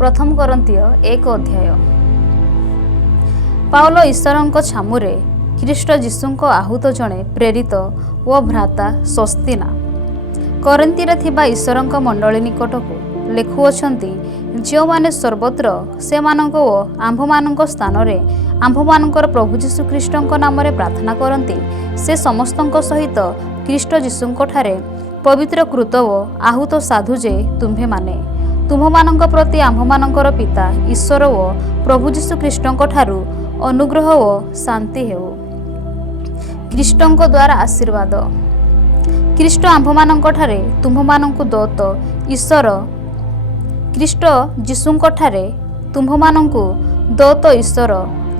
प्रथम करंतिय 1 अध्याय। पाउल ईश्वरଙ୍କ छामुरे ख्रीष्ट जीशुଙ୍କ आहूत जणे प्रेरित ओ भ्राता सोस्तिना करंतीरे थिबा ईश्वरଙ୍କ मंडली निकटकू लेखुअछंती जो माने सर्वत्र से मानक ओ आंभमानक स्थान रे आंभमानकर प्रभु जीशु ख्रीष्टଙ୍କ नामरे प्रार्थना करंती से समस्तଙ୍କ सहित ख्रीष्ट जीशुଙ୍କ ठारे पवित्र कृत ओ आहूत साधु जे तुम्भे माने तुममानଙ୍କ प्रति आंभमानकर पिता ईश्वर ओ प्रभु जीशु ख्रीष्टଙ୍କ ठारू अनुग्रह ओ शांति हेउ। ख्रीष्टଙ୍କ द्वारा आशीर्वाद। ख्रीष्ट आंभमानଙ୍କ ठारे तुममानଙ୍କୁ दौत ईश्वर ख्रीष्ट जीशुଙ୍କ ठारे तुममानଙ୍କୁ दौत ईश्वर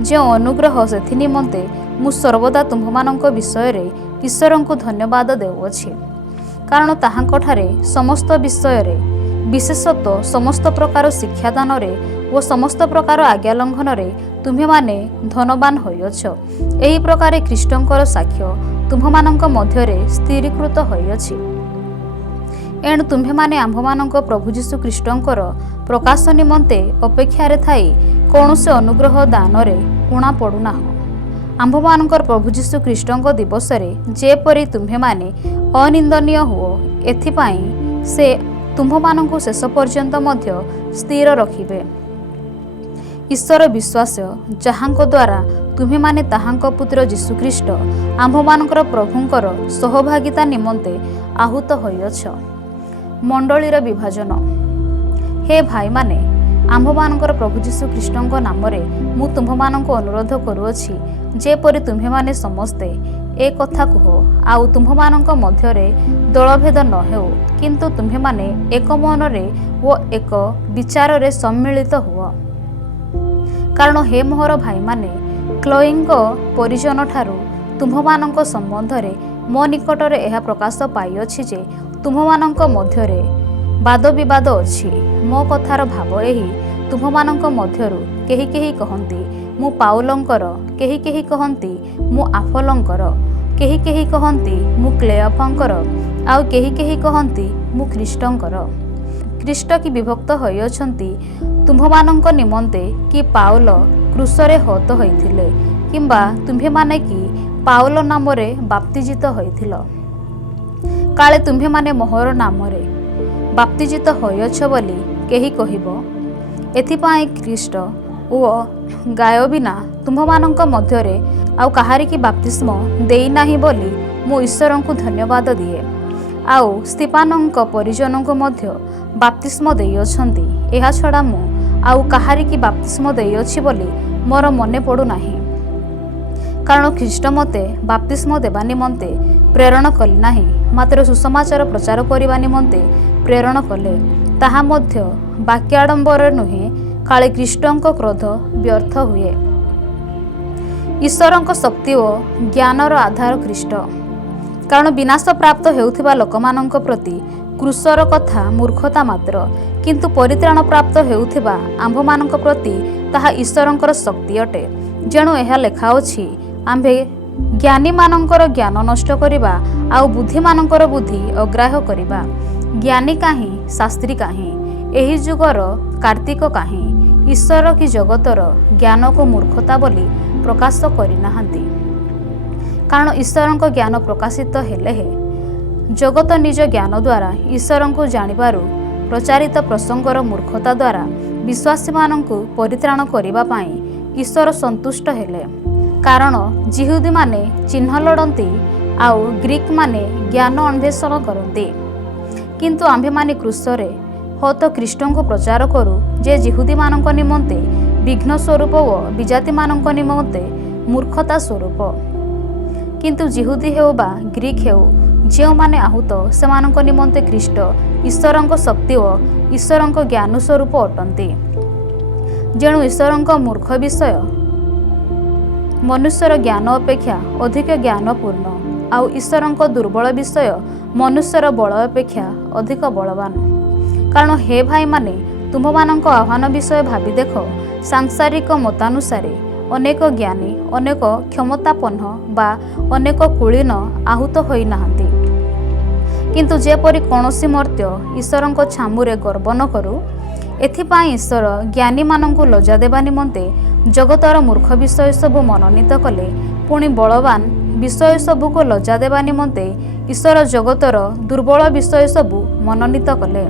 जे अनुग्रह सेथि निमंते मु सर्वदा तुममानଙ୍କ विषय रे ईश्वरଙ୍କୁ धन्यवाद देउछि कारण ताहाଙ୍କ ठारे समस्त विषय रे विशेषतः समस्त प्रकार शिक्षादान रे ओ समस्त प्रकार आज्ञा लंघन रे तुम्हे माने धनवान होइछ। एही प्रकार ख्रीष्टଙ୍କର साक्ष्य तुममानଙ୍କ मध्यरे स्थिरीकृत होइछि। एणु तुम्हे माने आंभमानଙ୍କ प्रभु जीशु ख्रीष्टଙ୍କର प्रकाश निमंते अपेक्षारे थाई कौनसे अनुग्रह दान रे उणा पड़ुना। आंभमानଙ୍କର प्रभु जीशु ख्रीष्टଙ୍କ दिवस रे जेपरि तुम्हे माने अनिंदनीय हुओ एथिपाई से तुम्भमानଙ୍କୁ शेष पर्यंत मध्य स्थिर रखिबे। ईश्वर विश्वास जहांक द्वारा तुम्हे माने ताहांक पुत्र जीशु ख्रीष्ट आंभमानଙ୍କର प्रभुंकर सहभागिता निमंते आहूत होइछ। मंडलीर विभाजन। हे भाई माने आंभमानଙ୍କର प्रभु जीशु ख्रीष्टଙ୍କ नामरे मु तुम्भमानଙ୍କୁ अनुरोध करूअछि जेपरि तुम्हे माने समस्ते ए कथा कह आउ तुम्भमानଙ୍କ मध्यरे दलभेद न हेउ किंतु तुम्हे माने एक मनरे ओ एक विचार रे सम्मिलित हुआ। कारण हे मोहर भाई माने क्लोईंग परिजन ठारू तुम्भमानଙ୍କ संबंध रे मो निकट रे एहा प्रकाश पाई अछि जे तुम्भमानଙ୍କ मध्यरे वाद विवाद अछि। मो कथार भाव एही तुम्भमानଙ୍କ मध्यरु केही केही कहंती मु पाउलंकर केही केही कहंती मु आफलंकर केही केही कहंती मु क्लेयफंकर आउ केही केही कहंती मु ख्रीष्टंकर। ख्रीष्ट की विभक्त होइछंती तुम्भमानଙ୍କ निमंते कि पाउल क्रूसरे हत होइथिले किंबा तुम्भे माने कि पाउल नामरे बाप्तिजित होइथिल काले तुम्भे माने मोहर नामरे बाप्तिजित होइछ बोली केही कहिबो। एथिपाई ख्रीष्ट ओ गाय बिना तुम्भमानଙ୍କ मध्यरे आउ कहारी की बाप्तिस्म देई नाही बोली मु ईश्वरଙ୍କୁ धन्यवाद दिए। आउ स्तिफानଙ୍କ परिजनଙ୍କୁ मध्य बाप्तिस्म देई अछंती एहा छडा मु आउ कहारी की बाप्तिस्म देई अछि बोली मोर मने पडु नाही कारण ख्रीष्ट मते बाप्तिस्म देबा निमंते प्रेरण कले नाही मात्र सुसमाचार प्रचार करिबा निमंते प्रेरण कले ताहा मध्य बाक्य आडंबर नुहे काले ख्रीष्टଙ୍କ क्रोध व्यर्थ हुए। ईश्वरଙ୍କ शक्ति ओ ज्ञानर आधार ख्रीष्ट कारण विनाश प्राप्त हेउथिबा लोकमानଙ୍କ प्रति क्रूसर कथा मूर्खता मात्र किंतु परित्राण प्राप्त हेउथिबा आंभमानଙ୍କ प्रति ताहा ईश्वरଙ୍କର शक्ति अटे। जेणु एहा लेखा अछि आंभे ज्ञानी मानଙ୍କର ज्ञान नष्ट करिबा आउ बुद्धि मानଙ୍କର बुद्धि अग्राह्य करिबा। ज्ञानी काहे शास्त्री काहे एही जुगर कार्तिक काहे ईश्वर की जगतर ज्ञान को मूर्खता बोली प्रकाश करिनाहांती कारण ईश्वरଙ୍କ ज्ञान प्रकाशित हेले हे जगत निज ज्ञान द्वारा ईश्वरଙ୍କୁ जानिबारु प्रचारित प्रसंगर मूर्खता द्वारा विश्वासी मानଙ୍କୁ परित्राण करिबा पाई ईश्वर संतुष्ट हेले कारण जिहुदी माने चिन्ह लड़ती आउ ग्रीक माने ज्ञान अन्वेषण करती किंतु आंभे माने क्रूसरे हत ख्रीष्टଙ୍କୁ प्रचार करू जे जिहुदी मानଙ୍କ निमंते विघ्न स्वरूप ओ विजाति मानଙ୍କ निमंते मूर्खता स्वरूप किंतु जिहुदी हेउ बा ग्रीक हेउ जे माने आहूत से मानଙ୍କ निमंते ख्रीष्ट ईश्वरଙ୍କ शक्ति ओ ईश्वरଙ୍କ ज्ञान स्वरूप अटंती। जेणु ईश्वरଙ୍କ मूर्ख विषय मनुष्यर ज्ञान अपेक्षा अधिक ज्ञानपूर्ण आउ ईश्वरଙ୍କ दुर्बल विषय मनुष्यर बल अपेक्षा अधिक बलवान। कारण हे भाई माने तुम्भमानଙ୍କ आह्वान विषय भावी देख सांसारिक मतानुसारे अनेक ज्ञानी अनेक क्षमतापन्न बा अनेक कुलीन आहूत होई नाहांती किंतु जेपरि कौनसी मर्त्य ईश्वरଙ୍କ छामुरे गर्व न करू एथिपाई ईश्वर ज्ञानी मानंकु लज्जा देवा निमंते जगतर मूर्ख विषय सबु मनोनीत कले। पुणी बलवान विषय सबु को लज्जा देवा निमंते ईश्वर जगतर दुर्बल विषय सबु मनोनीत कले।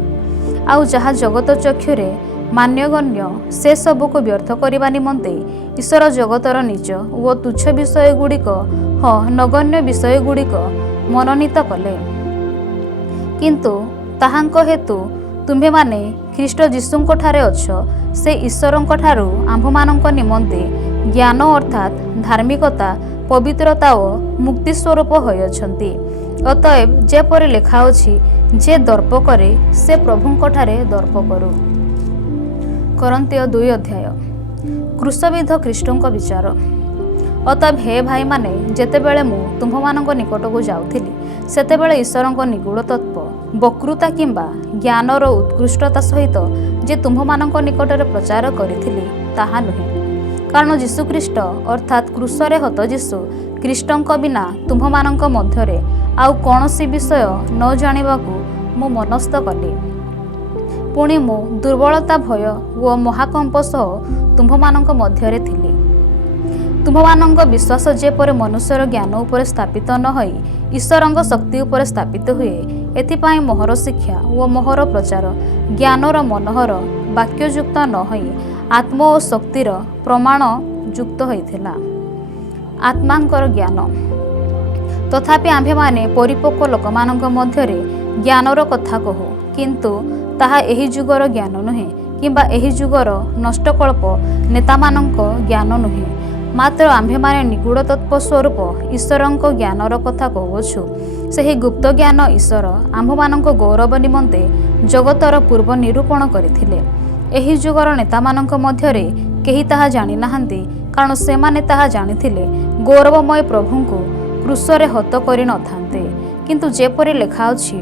आउ जहा जगत चक्षुरे मान्यगण्य से सबु को व्यर्थ करने निमंते ईश्वर जगतर निज ओ तुच्छ विषय गुड़िक नगण्य विषय गुड़िक मनोनीत कले। किंतु ताहांक हेतु तुम्भे माने ख्रीष्ट जीशुंक ठारे अछ से ईश्वरंक ठारू आम्भमानंक निमंते ज्ञान अर्थात धार्मिकता पवित्रता और मुक्ति स्वरूप होयछंती। अतएव जेपरि लेखा अछि जे दर्प करे से प्रभुंक ठारे दर्प करू। करन्तीय 2 अध्याय क्रूसविध ख्रीष्टंक विचार। अतएव हे भाई माने जेतेबेले मु तुम्भमानंक निकटको जाउथिली सेतेबेले ईश्वरंक निगूढ़ तत्व वक्तृता किंबा ज्ञानर उत्कृष्टता सहित जे तुम्भमानंक निकटरे प्रचार करिथिली ताहा नुहे। कारण जीशुख्रीष्ट अर्थात क्रूसरे हत जीशु ख्रीष्टंक बिना तुम्भमानंक मध्यरे आउ कौनसी विषय न जानिबाकू मु मनस्थ कली। पुणी मु दुर्बलता भय ओ महाकंप सह तुम्भमानंक मध्यरे थिली। तुम्भमानंक विश्वास जेपरि मनुष्यर ज्ञान उपर स्थापित न होई ईश्वरंक शक्ति उपर स्थापित हुए एथिपाई मोहर शिक्षा ओ मोहर प्रचार ज्ञानर मनोहर वाक्ययुक्त न होई आत्म और शक्तिर प्रमाण युक्त होइथिला। आत्मांकर ज्ञान तथापि आम्भे माने परिपक्व लोकमानंक मध्यरे ज्ञानर कथा कहू किंतु ताहा एही जुगर ज्ञान नुहे किंबा एही जुगर नष्टकल्प नेतामानंक ज्ञान नुहे मात्र आम्भे माने निगूढ़ तत्व स्वरूप ईश्वरंक ज्ञानर कथा कहूछु। सही गुप्त ज्ञान ईश्वर आम्भमानंक गौरव निमंते जगतर पूर्व निरूपण करथिले। एही जुगर नेतामानंक मध्यरे केही ताहा जानि नाहांती कारण सेमाने ताहा जानिथिले गौरवमय प्रभुंकु क्रूसरे हत करि नथान्ते। किंतु जेपरि लेखा अछि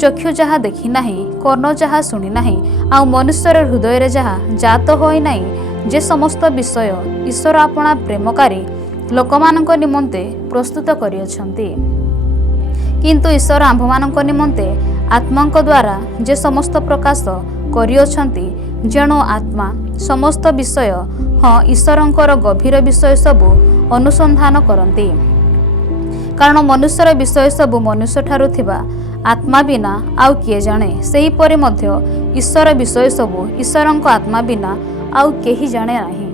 चक्षु जहा देखि नाही कर्ण जहा सुनि नाही आउ मनुष्यर हृदय रे जहा जात होई नाही जे समस्त विषय ईश्वर आपणा प्रेमकारी लोकमानंक निमंते प्रस्तुत करियछंती। किंतु ईश्वर आम्भमानंक निमंते आत्मांक द्वारा जे समस्त प्रकाश करियछंती जेणु आत्मा समस्त विषय ईश्वरंकर गभीर विषय सबु अनुसंधान करती। कारण मनुष्यर विषय सबु मनुष्य ठारू थिबा आत्मा बिना आउ किए जाने सेही परि मध्य ईश्वर विषय सबु ईश्वरंक आत्मा बिना आउ केही जाने नाही।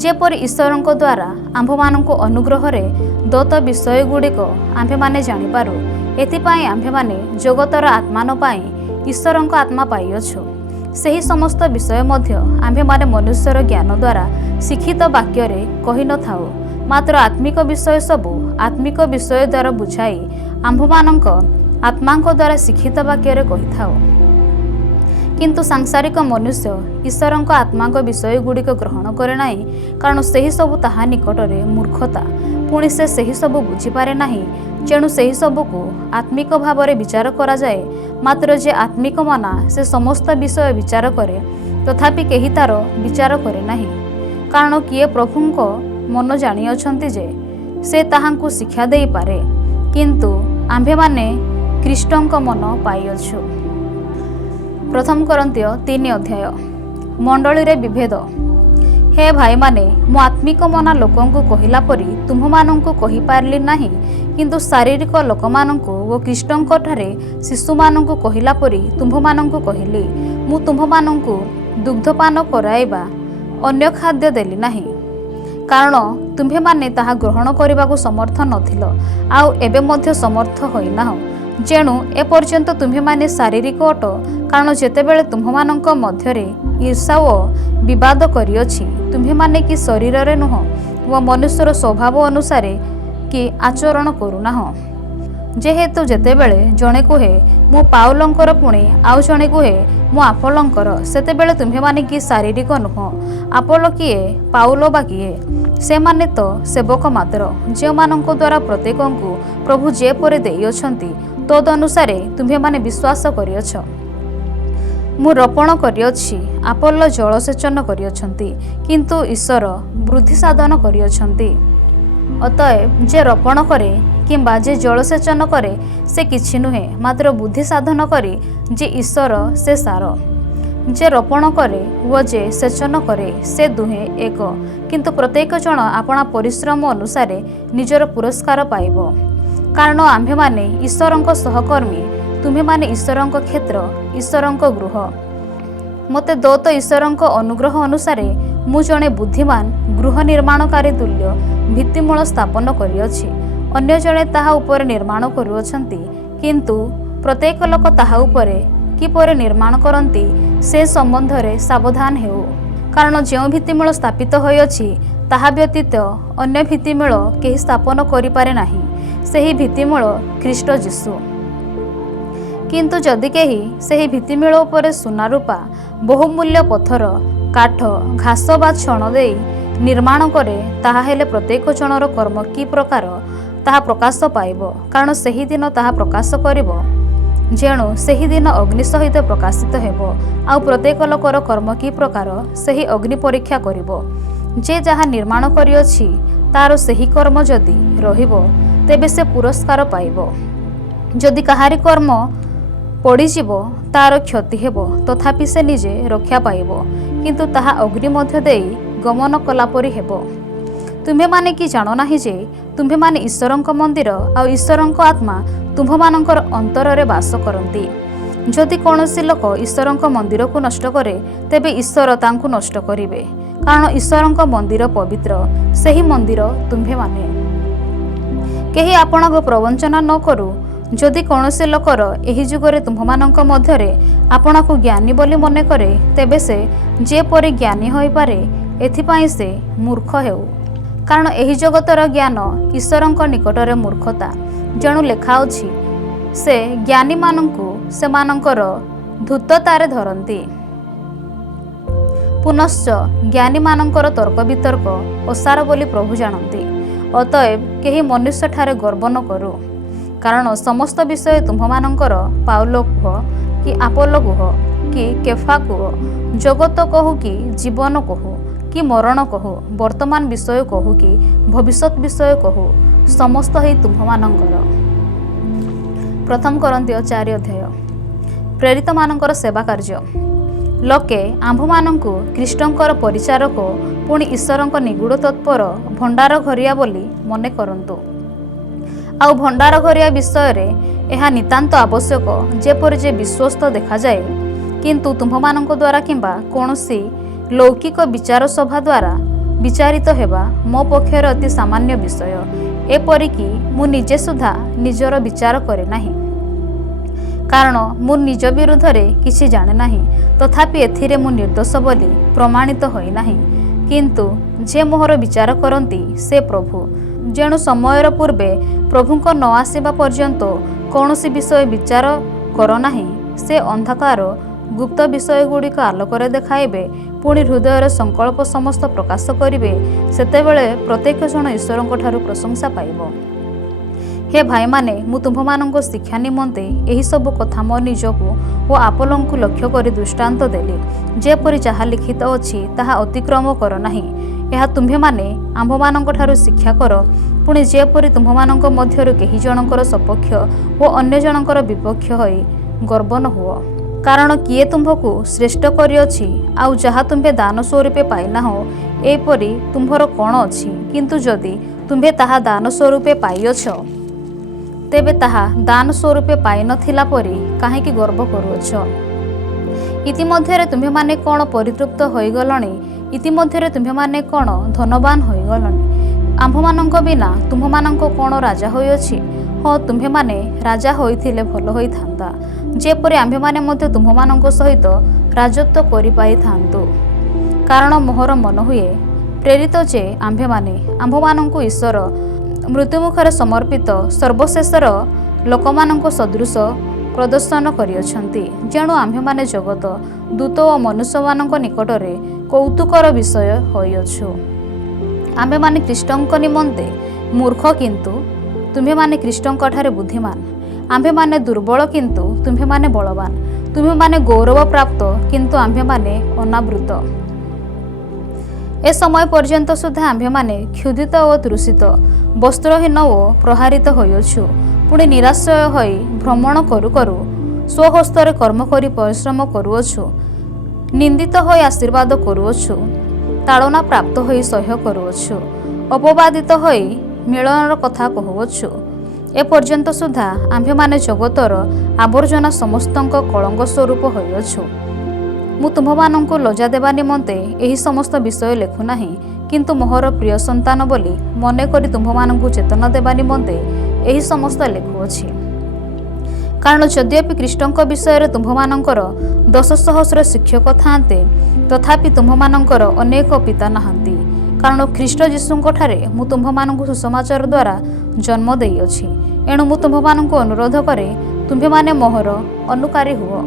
जेपरि ईश्वरंक द्वारा आम्भमानंको अनुग्रहरे दत्त विषय गुड़िक आम्भे माने जानि पारू एथिपाई आम्भे माने जगतर आत्मान पाई ईश्वरंक आत्मा पाइअछु। सही समस्त विषय मध्य आम्भे माने मनुष्यर ज्ञान द्वारा शिक्षित वाक्य रे कहि न थाउ मात्र आत्मिक विषय सबु आत्मिक विषय द्वारा बुझाई आम्भमानंक आत्मांक द्वारा शिक्षित वाक्य रे कहि थाउ। किंतु सांसारिक मनुष्य ईश्वरंक आत्मांक विषय गुड़िक ग्रहण करे नाही कारण सही सबु ताहा निकटरे मूर्खता पुणी से सही सबु बुझी पारे नाही जेणु सही सबुको आत्मिक भावरे विचार करा जाए मात्र जे आत्मिक मना से समस्त विषय विचार करे तथापि केही तार विचार करे नाही। कारण किए प्रभुंक मन जानी अछंती जे से ताहांकु शिक्षा देई पारे किंतु आम्भे माने ख्रीष्टंक मन पाइअछु। प्रथम करन्तीय 3 अध्याय मंडली रे विभेद। हे भाई माने मो आत्मिक मना लोकंकु कहिला परी तुम्भमानंकु कहि पारली नाही किंतु शारीरिक लोकमानंकु ओ ख्रीष्टंक ठारे शिशुमानंकु कहिला परी तुम्भमानंकु कहिली। मु तुम्भमानंकु दुग्धपान कराइबा अन्य खाद्य देली नाही कारण तुम्भे माने ताहा ग्रहण करिबाकु समर्थ नथिल आउ एबे मध्य समर्थ होइनाह जेणु एपर्यंत तुम्भे माने शारीरिक अट कारण जेतेबेले तुम्भमानंक मध्यरे ईर्षा ओ विवाद करिअछि तुम्भे माने कि शरीर रे नुह व मनुष्यर स्वभाव अनुसार कि आचरण करुनाह। जेहेतु जेतेबेले जणे कुहे मु पाउलंकर पुणी आउ जणे कुहे मु आपोलंकर सेतेबेले तुम्भे माने कि शारीरिक नुह आपोलो किए पाउलो बा किए से माने तो सेवक मात्र जे मानंक द्वारा प्रत्येकंकु प्रभु जे परे देई अछंती तद अनुसारे तुम्भे माने विश्वास करिअछ। मु रोपण करिअछि आपोलो जलसेचन करिअछंती किंतु ईश्वर वृद्धि साधन करिअछंती। अतएव जे रोपण करे किंबा जे जलसेचन करे से किछि नुहे मात्र बुद्धि साधन करी जे ईश्वर से सार। जे रोपण करे व जे सेचन करे से दुहे एक, किंतु प्रत्येक जन आपणा परिश्रम अनुसार निजर पुरस्कार पाइब। कारण आम्भे माने ईश्वरंक सहकर्मी, तुम्हें माने ईश्वरंक क्षेत्र, ईश्वरंक गृह। मते दत्त ईश्वरंक अनुग्रह अनुसार मु जणे बुद्धिमान गृह निर्माणकारी तुल्य भित्तिमूल स्थापन करिअछि। अन्य जणे ताहा उपरे निर्माण करुअछन्ति, किंतु प्रत्येक लोक ताहा उपरे किपरि निर्माण करन्ति से संबंध रे सावधान हेउ। कारण जो भित्तिमूल स्थापित होइअछि ताहा व्यतीत अन्य भित्तिमूल केही स्थापन करि पारे नाही, सेही भित्तिमूल ख्रीष्ट जीशु। किंतु जदि केही सेही भित्तिमूल उपरे सुना रूपा बहुमूल्य पत्थर काठ घास बा छण देई निर्माण करे, ताहा हेले प्रत्येक जनर कर्म कि प्रकार ताहा प्रकाश पाइब। कारण सेही दिन ताहा प्रकाश करिब, जेणु सेही दिन अग्नि सहित प्रकाशित हेब। आ प्रत्येक लोकर कर्म कि प्रकार सेही अग्नि परीक्षा करिब। जे जहा निर्माण करिअछि तार सेही कर्म जदि रहिब तेबे से पुरस्कार पाइब। जदि काहारी कर्म पड़ीजिब तार क्षति हेब, तथापि से निजे रक्षा पाइब, किंतु ताहा अग्नि मध्य देई गमन कला परि हेब। तुम्हे माने कि जानो नाही जे तुम्हे माने ईश्वरंक मंदिर आ ईश्वरंक आत्मा तुम्भ मानकर अंतर रे वास करंती। जदि कौनसी लोक ईश्वरंक मंदिर को नष्ट करे तेबे ईश्वर तांकु नष्ट करिवे। कारण ईश्वरंक मंदिर पवित्र, सेही मंदिर तुम्हे माने। केही आपणक प्रवंचना न करू। जदि कौनसी लोकर एही जुगरे तुम्भमानंक मध्यरे आपणाकु ज्ञानी बोली मने करे, तेबे से जे परि ज्ञानी होई पारे एथिपाई से मूर्ख हेउ। कारण एही जगतर ज्ञान ईश्वरंक निकटरे मूर्खता। जेणु लेखा अछि, से ज्ञानी मानंकु सेमानंकर धूर्ततारे धरंती। पुनश्च ज्ञानी मानंकर तर्क वितर्क ओसार बोली प्रभु जानती। अतएव केही मनुष्य ठारे गर्व न करू। कारण समस्त विषय तुम्भमानंकर पाउलो कुह कि आपोलो कुह कि केफा कुह, जगत कहू कि जीवन कहू कि मरण कहू, वर्तमान विषय कहू कि भविष्यत विषय कहू, समस्त ही तुम्भमानंकर। प्रथम करन्तिय 4 अध्याय। प्रेरित मानंकर सेवा कार्य। लोके आम्भमानंकु ख्रीष्टंकर परिचारक पुणी ईश्वरंक निगूढ़ तत्पर भंडार घरिया बोली मने करंतु। आउ भंडार घरिया विषय रे एहा नितांत आवश्यक, जेपरि जे विश्वस्त देखा जाए, किंतु तुम्भमानंक द्वारा किंबा कोनोसी लौकिक विचार सभा द्वारा विचारित हेबा मो पक्षर अति सामान्य विषय। एपरिकी मु निजे सुधा निजर विचार करे नाही। कारण मु निज विरुद्ध रे किछि जाने नाही, तथापि एथिरे मु निर्दोष बोली प्रमाणित होई नाही। किंतु जे मोहर विचार करंती से प्रभु। जेणु समयर पूर्वे प्रभुंक न आसीबा पर्यंत कौनसी विषय विचार कर नाही, से अंधकार गुप्त विषय गुड़िक आलोकरे देखाइबे, पुणी हृदयर संकल्प समस्त प्रकाश करिवे। सेतेबेले प्रत्येक जन ईश्वरंक ठारु प्रशंसा पाइब। हे भाई माने, मु तुम्भमानंक शिक्षा निमंते एही सब कथा मो निजकु ओ आपोलंकु लक्ष्य करी दृष्टांत देली। जेपरि जहा लिखित अछि ताहा अतिक्रम कर नाही। एहा तुम्भे माने आम्भमानंक ठारु शिक्षा कर, पुणी जेपरि तुम्भमानंक मध्यरु केही जनकर सपक्ष ओ अन्य जनकर विपक्ष होई गर्व न हुओ। कारण किए तुम्भकु श्रेष्ठ करिअछि, आउ जहा तुम्भे दान स्वरूपे पाइना हो, एपरि तुम्भर कोण अछि। किंतु जदि तुम्भे ताहा दान स्वरूपे पाइअछ, तेबे ताहा दान स्वरूपे पाइ नथिला परि काहेकि गर्व करुअछ। इतिमध्यरे तुम्भे माने कोण परितृप्त होइगलଣି, इतिमध्यरे तुम्भे माने कोण धनवान होइगलଣି। आम्भमानंक बिना तुम्भमानंक कोण राजा होइअछि? हाँ, तुम्भे माने राजा होइथिले भल होइथांता, जेपरि आम्भे माने मध्य तुम्भमानंक सहित राजत्व करि पाइथांतु। कारण मोहर मन हुए प्रेरित जे आम्भे माने आम्भमानंकु ईश्वर मृत्युमुखरे समर्पित सर्वशेषर लोकमानंक सदृश प्रदर्शन करिअछन्ति। जेणु आम्भे माने जगत दूत ओ मनुष्यमानंक निकटरे कौतुकर विषय होइअछु। आम्भे माने ख्रीष्टंक निमंते मूर्ख, किंतु तुम्भे माने ख्रीष्टंक ठारे बुद्धिमान। आम्भे माने दुर्बल, किंतु तुम्भे माने बलवान। तुम्भे माने गौरव प्राप्त, किंतु आम्भे माने अनावृत। ए समय पर्यंत सुधा आम्भे माने क्षुधित ओ तृषित, वस्त्रहीन ओ प्रहारित होइअछु। पुणी निराश्रय होई भ्रमण करू करू स्वहस्तरे कर्म करी परिश्रम करुअछु। ନିନ୍ଦିତ ହୋଇ ଆଶୀର୍ବାଦ କରୁଅଛୁ, ତାଡ଼ନା ପ୍ରାପ୍ତ ହୋଇ ସହ୍ୟ କରୁଅଛୁ, ଅପବାଦିତ ହୋଇ ମିଳନର କଥା କହୁଅଛୁ। ଏପର୍ଯ୍ୟନ୍ତ ସୁଦ୍ଧା ଆମ୍ଭେମାନେ ଜଗତର ଆବର୍ଜନା ସମସ୍ତଙ୍କ କଳଙ୍କ ସ୍ୱରୂପ ହୋଇଅଛୁ। ମୁଁ ତୁମ୍ଭମାନଙ୍କୁ ଲଜ୍ଜା ଦେବା ନିମନ୍ତେ ଏହି ସମସ୍ତ ବିଷୟ ଲେଖୁନାହିଁ, କିନ୍ତୁ ମୋହର ପ୍ରିୟ ସନ୍ତାନ ବୋଲି ମନେକରି ତୁମ୍ଭମାନଙ୍କୁ ଚେତନା ଦେବା ନିମନ୍ତେ ଏହି ସମସ୍ତ ଲେଖୁଅଛି। କାରଣ ଯଦ୍ୟପି ଖ୍ରୀଷ୍ଟଙ୍କ ବିଷୟରେ ତୁମ୍ଭମାନଙ୍କର 10,000 ଶିକ୍ଷକ ଥାନ୍ତେ, ତଥାପି ତୁମ୍ଭମାନଙ୍କର ଅନେକ ପିତା ନାହାନ୍ତି। କାରଣ ଖ୍ରୀଷ୍ଟ ଯୀଶୁଙ୍କଠାରେ ମୁଁ ତୁମ୍ଭମାନଙ୍କୁ ସୁସମାଚାର ଦ୍ୱାରା ଜନ୍ମ ଦେଇଅଛି। ଏଣୁ ମୁଁ ତୁମ୍ଭମାନଙ୍କୁ ଅନୁରୋଧ କରେ, ତୁମ୍ଭେମାନେ ମୋହର ଅନୁକାରୀ ହୁଅ।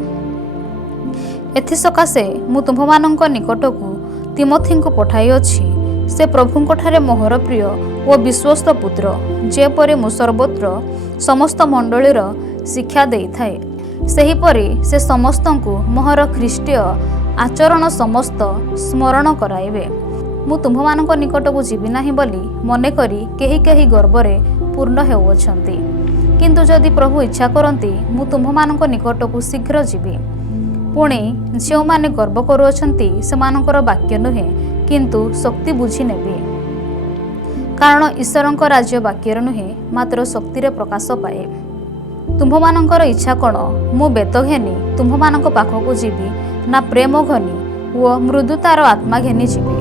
ଏଥିସକାଶେ ମୁଁ ତୁମ୍ଭମାନଙ୍କ ନିକଟକୁ ତିମୋଥୀଙ୍କୁ ପଠାଇଅଛି। ସେ ପ୍ରଭୁଙ୍କଠାରେ ମୋହର ପ୍ରିୟ ଓ ବିଶ୍ୱସ୍ତ ପୁତ୍ର, ଯେପରି ମୁଁ ସର୍ବତ୍ର ସମସ୍ତ ମଣ୍ଡଳୀର ଶିକ୍ଷା ଦେଇଥାଏ, ସେହିପରି ସେ ସମସ୍ତଙ୍କୁ ମୋହର ଖ୍ରୀଷ୍ଟୀୟ ଆଚରଣ ସମସ୍ତ ସ୍ମରଣ କରାଇବେ। ମୁଁ ତୁମ୍ଭମାନଙ୍କ ନିକଟକୁ ଯିବି ନାହିଁ ବୋଲି ମନେକରି କେହି କେହି ଗର୍ବରେ ପୂର୍ଣ୍ଣ ହେଉଅଛନ୍ତି। କିନ୍ତୁ ଯଦି ପ୍ରଭୁ ଇଚ୍ଛା କରନ୍ତି, ମୁଁ ତୁମ୍ଭମାନଙ୍କ ନିକଟକୁ ଶୀଘ୍ର ଯିବି। ପୁଣି ଯେଉଁମାନେ ଗର୍ବ କରୁଅଛନ୍ତି, ସେମାନଙ୍କର ବାକ୍ୟ ନୁହେଁ, କିନ୍ତୁ ଶକ୍ତି ବୁଝି ନେବି। କାରଣ ଈଶ୍ୱରଙ୍କ ରାଜ୍ୟ ବାକ୍ୟରେ ନୁହେଁ, ମାତ୍ର ଶକ୍ତିରେ ପ୍ରକାଶ ପାଏ। ତୁମ୍ଭମାନଙ୍କର ଇଚ୍ଛା କ'ଣ? ମୁଁ ବେତ ଘେନି ତୁମ୍ଭମାନଙ୍କ ପାଖକୁ ଯିବି, ନା ପ୍ରେମ ଘନି ଓ ମୃଦୁତାର ଆତ୍ମା ଘେନି ଯିବି?